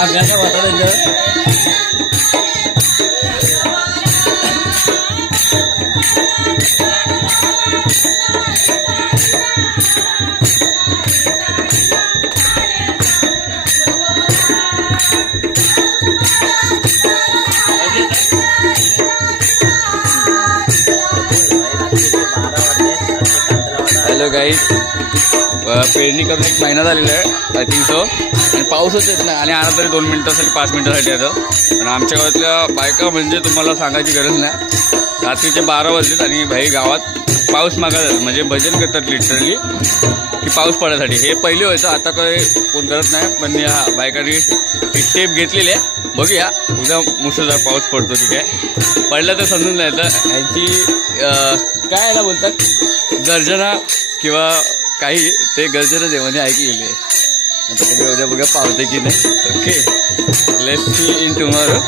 Hello guys, पेरणी करून 1 महिना झालेला आहे आय थिंक सो, आणि पाऊसच येत नाही आणि आला तरी 2 मिनटासाठी 5 मिनटासाठी येतं. पण आमच्या गावातल्या बायका म्हणजे तुम्हाला सांगायची गरज नाही. रात्रीचे 12 वाजलेत आणि भाई गावात पाऊस मागायला म्हणजे भजन करतात लिटरली की पाऊस पडायसाठी. हे पहिले व्हायचं, आता काही कोण करत नाही. पण या बायकांनी एक स्टेप घेतलेली आहे. बघूया उद्या मुसळधार पाऊस पडतो की काय, पडलं तर समजून जायचं. ह्यांची काय याला बोलतात गर्जना किंवा काही, ते गर्जना देवाने ऐकलेली आहे. आता बघूया उद्या पावते की नाही. Okay, let's see in tomorrow.